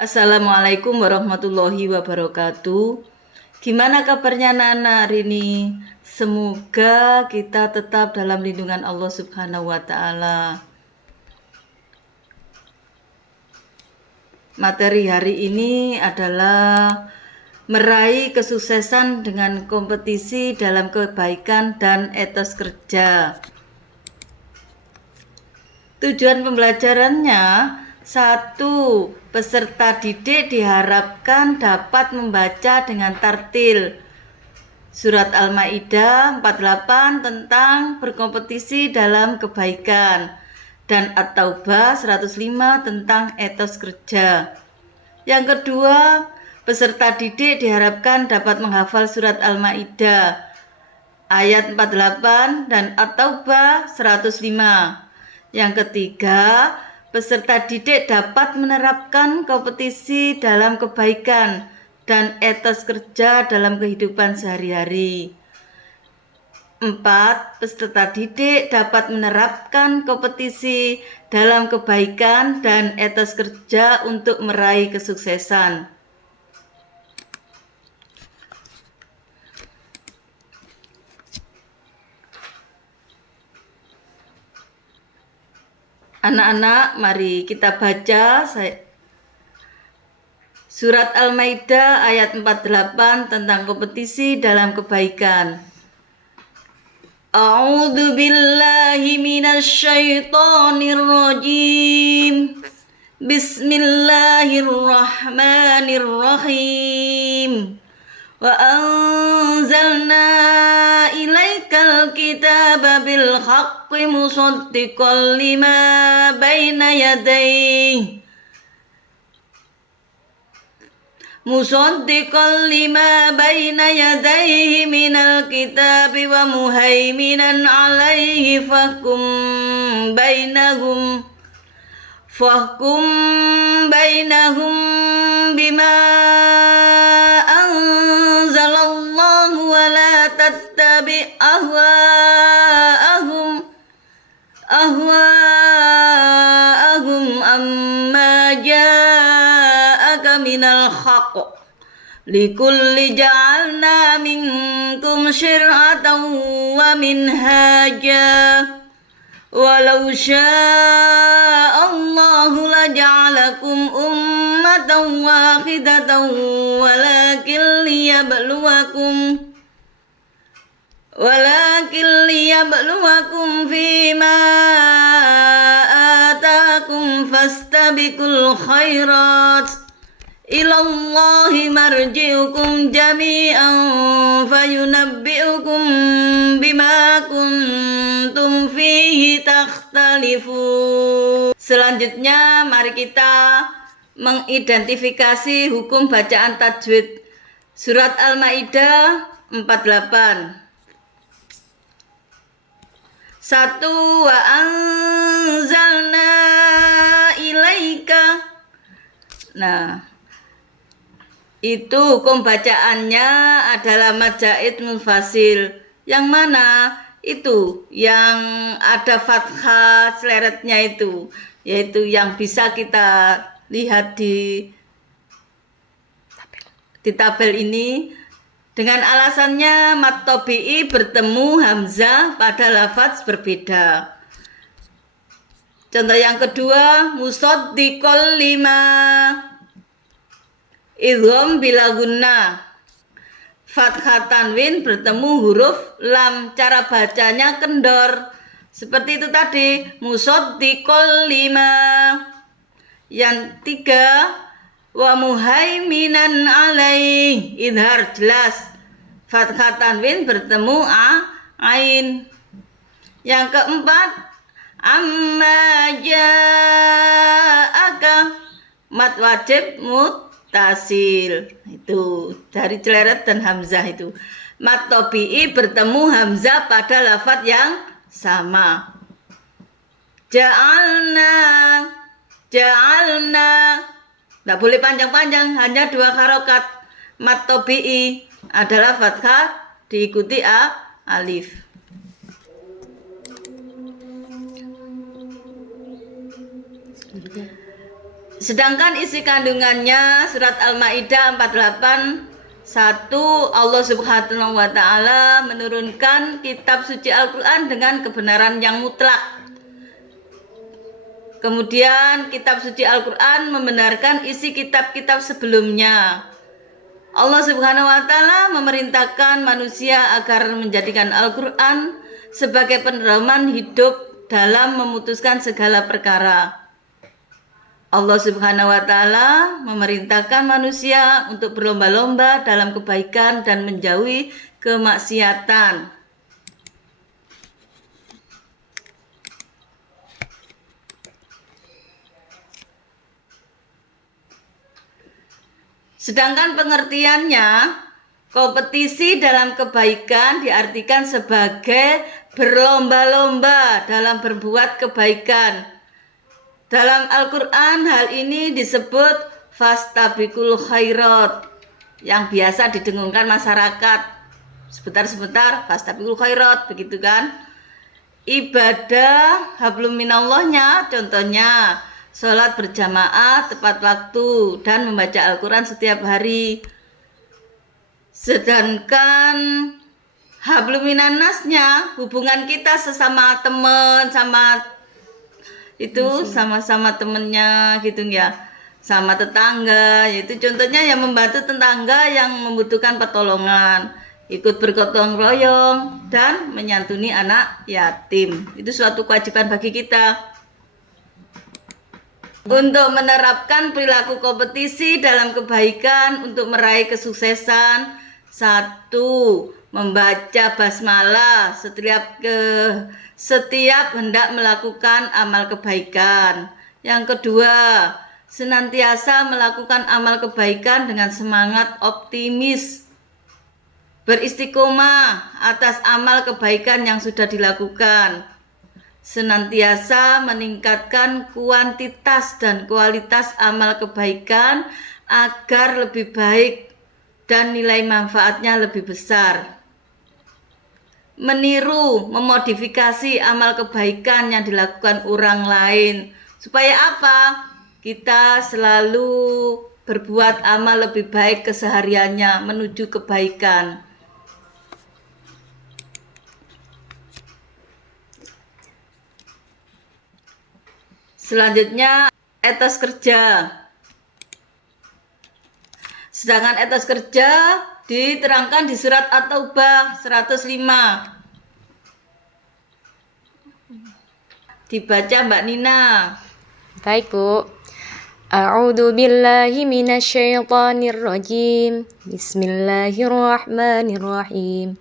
Assalamualaikum warahmatullahi wabarakatuh. Gimana kabarnya anak-anak hari ini? Semoga kita tetap dalam lindungan Allah Subhanahu wa Ta'ala. Materi hari ini adalah meraih kesuksesan dengan kompetisi dalam kebaikan dan etos kerja. Tujuan pembelajarannya, 1. Peserta didik diharapkan dapat membaca dengan tartil Surat Al-Maidah 48 tentang berkompetisi dalam kebaikan dan At-Taubah 105 tentang etos kerja. Yang kedua, peserta didik diharapkan dapat menghafal Surat Al-Maidah ayat 48 dan At-Taubah 105. Yang ketiga, peserta didik dapat menerapkan kompetisi dalam kebaikan dan etos kerja dalam kehidupan sehari-hari. 4. Peserta didik dapat menerapkan kompetisi dalam kebaikan dan etos kerja untuk meraih kesuksesan. Anak-anak, mari kita baca Surat Al-Maidah ayat 48 tentang kompetisi dalam kebaikan. A'udzu billahi minasy syaithanir rajim. Bismillahirrahmanirrahim. Wa anzalna ilaikal kitaba bil haqqi musaddiqan lima baina yadayhi minal kitabi wa muhaiminan alaihi fahkum bainahum bima anzalallahu wa la tattabi ahwaahum amma ja'aka minal haqq likulli ja'alna minkum syir'atan wa minhaja walau sya'allahu laja'alakum ummatan wahidatan walakin liyabluwakum fima atakum fastabiqul khairat ilallahi marji'ukum jami'an fayunabbi'ukum bima kuntum fihi takhtalifun. Selanjutnya mari kita mengidentifikasi hukum bacaan tajwid Surat Al-Maidah 48. 1. Wa anzalna ilaika. Nah, itu hukum bacaannya adalah majaid munfasil. Yang mana? Itu yang ada fathah sleretnya itu, yaitu yang bisa kita lihat di tabel ini. Dengan alasannya mat tabi'i bertemu hamzah pada lafaz berbeda. Contoh yang kedua, musaddiqal lima idgham bila gunnah. Fathah tanwin bertemu huruf lam, cara bacanya kendor. Seperti itu tadi, musaddiqal lima. Yang tiga, wa muhaiminan alaih, idhar jelas. Fathah tanwin bertemu ain. Yang keempat, amma ja'aka, mat wajib muttasil. Itu dari celeret dan hamzah itu. Mat tabi'i bertemu hamzah pada lafaz yang sama. Ja'alna, tidak boleh panjang-panjang, hanya 2 harokat. Mat tabi'i adalah fathah diikuti alif. Sedangkan isi kandungannya surat Al-Maidah 48:1, Allah Subhanahu wa taala menurunkan kitab suci Al-Qur'an dengan kebenaran yang mutlak. Kemudian kitab suci Al-Qur'an membenarkan isi kitab-kitab sebelumnya. Allah Subhanahu wa taala memerintahkan manusia agar menjadikan Al-Qur'an sebagai pedoman hidup dalam memutuskan segala perkara. Allah Subhanahu wa taala memerintahkan manusia untuk berlomba-lomba dalam kebaikan dan menjauhi kemaksiatan. Sedangkan pengertiannya, kompetisi dalam kebaikan diartikan sebagai berlomba-lomba dalam berbuat kebaikan. Dalam Al-Quran hal ini disebut fastabiqul khairat, yang biasa didengungkan masyarakat. Sebentar fastabiqul khairat, begitu kan? Ibadah hablum minallahnya contohnya sholat berjamaah tepat waktu dan membaca Al-Quran setiap hari. Sedangkan hablum minannasnya hubungan kita sesama teman, sama temennya gitu ya, sama tetangga, yaitu contohnya yang membantu tetangga yang membutuhkan pertolongan, ikut bergotong royong dan menyantuni anak yatim. Itu suatu kewajiban bagi kita untuk menerapkan perilaku kompetisi dalam kebaikan untuk meraih kesuksesan. 1. Membaca basmalah setiap hendak melakukan amal kebaikan. Yang kedua, senantiasa melakukan amal kebaikan dengan semangat optimis, beristiqomah atas amal kebaikan yang sudah dilakukan, senantiasa meningkatkan kuantitas dan kualitas amal kebaikan agar lebih baik dan nilai manfaatnya lebih besar. Meniru, memodifikasi amal kebaikan yang dilakukan orang lain. Supaya apa? Kita selalu berbuat amal lebih baik kesehariannya menuju kebaikan. Selanjutnya, etos kerja. Sedangkan etos kerja diterangkan di surat At-Taubah 105. Dibaca Mbak Nina. Baik, Bu. A'udzu billahi minasyaitonir rajim. Bismillahirrahmanirrahim.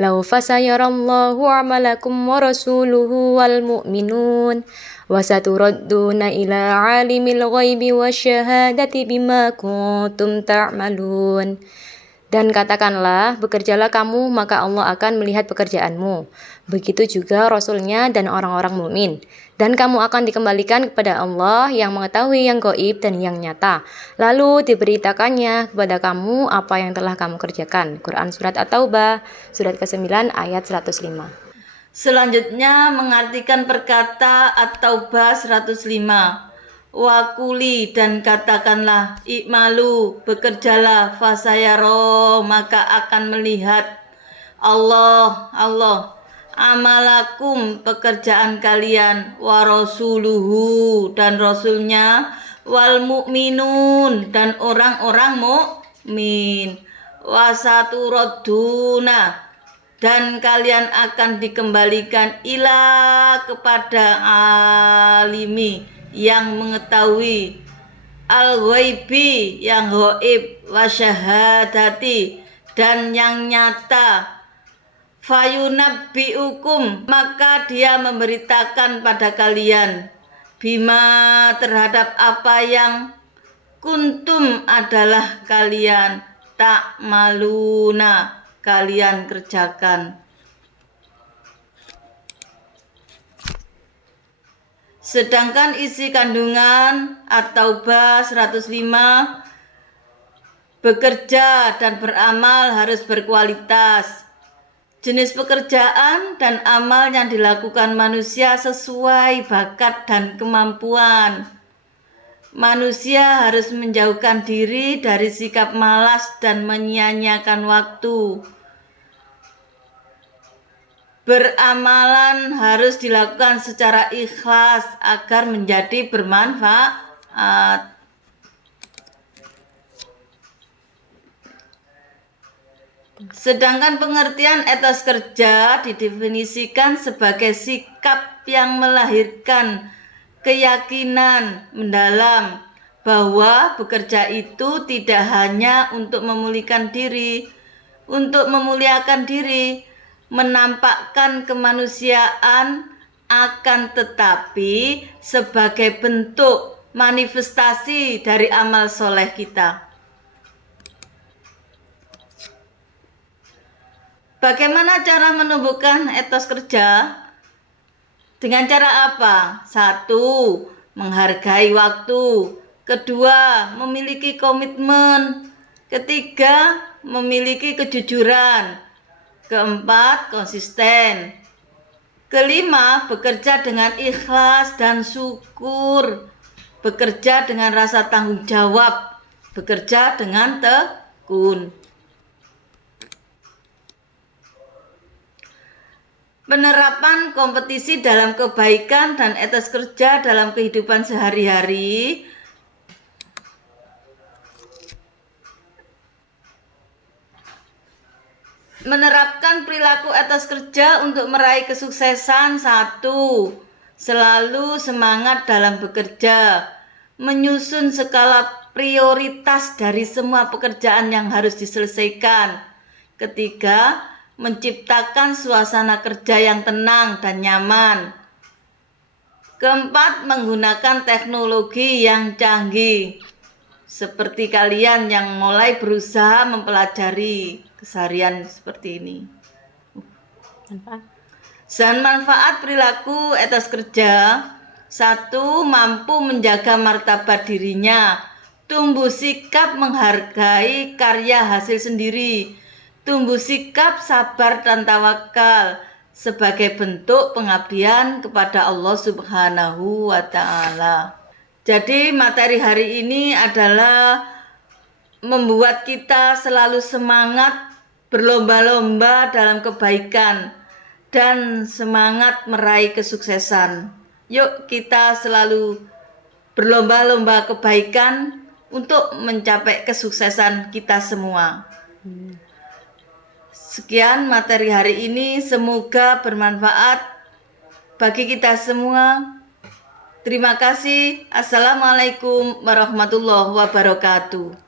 Lau fasayarallahu amalakum wa rasuluhu wal mu'minun wa saturadduna ila alimil ghaibi wasyahadati bima kuntum ta'malun. Dan katakanlah, bekerjalah kamu, maka Allah akan melihat pekerjaanmu. Begitu juga Rasulnya dan orang-orang mukmin. Dan kamu akan dikembalikan kepada Allah yang mengetahui yang gaib dan yang nyata. Lalu diberitakannya kepada kamu apa yang telah kamu kerjakan. Quran Surat At-Taubah, surat ke-9 ayat 105. Selanjutnya mengartikan perkata At-Taubah 105. Wakuli, dan katakanlah, ikmalu, bekerjalah, fasayaro, maka akan melihat Allah amalakum, pekerjaan kalian, warasuluhu, dan rasulnya, wal mu'minun, dan orang-orang mukmin, wasaturoduna, dan kalian akan dikembalikan kepada alimi, yang mengetahui, al-ghaibi, yang ghaib, wasyahadati, dan yang nyata, fayunabbiukum, maka dia memberitakan pada kalian, bima, terhadap apa yang kuntum adalah kalian, tak maluna, kalian kerjakan. Sedangkan isi kandungan At-Taubah 105, bekerja dan beramal harus berkualitas. Jenis pekerjaan dan amal yang dilakukan manusia sesuai bakat dan kemampuan. Manusia harus menjauhkan diri dari sikap malas dan menyia-nyiakan waktu. Beramalan harus dilakukan secara ikhlas agar menjadi bermanfaat. Sedangkan pengertian etos kerja didefinisikan sebagai sikap yang melahirkan keyakinan mendalam bahwa bekerja itu tidak hanya untuk memulihkan diri, untuk memuliakan diri, menampakkan kemanusiaan, akan tetapi sebagai bentuk manifestasi dari amal soleh kita. Bagaimana cara menumbuhkan etos kerja? Dengan cara apa? 1. Menghargai waktu. 2. Memiliki komitmen. 3. Memiliki kejujuran. 4. Konsisten. 5. Bekerja dengan ikhlas dan syukur. Bekerja dengan rasa tanggung jawab. Bekerja dengan tekun. Penerapan kompetisi dalam kebaikan dan etos kerja dalam kehidupan sehari-hari. Menerapkan perilaku etos kerja untuk meraih kesuksesan. 1. Selalu semangat dalam bekerja. Menyusun skala prioritas dari semua pekerjaan yang harus diselesaikan. 3. Menciptakan suasana kerja yang tenang dan nyaman. 4. Menggunakan teknologi yang canggih. Seperti kalian yang mulai berusaha mempelajari keseharian seperti ini. Dan manfaat perilaku etos kerja. 1. Mampu menjaga martabat dirinya. Tumbuh sikap menghargai karya hasil sendiri. Tumbuh sikap sabar dan tawakal sebagai bentuk pengabdian kepada Allah Subhanahu wa Ta'ala. Jadi materi hari ini adalah membuat kita selalu semangat berlomba-lomba dalam kebaikan dan semangat meraih kesuksesan. Yuk kita selalu berlomba-lomba kebaikan untuk mencapai kesuksesan kita semua. Sekian materi hari ini, semoga bermanfaat bagi kita semua. Terima kasih. Assalamualaikum warahmatullahi wabarakatuh.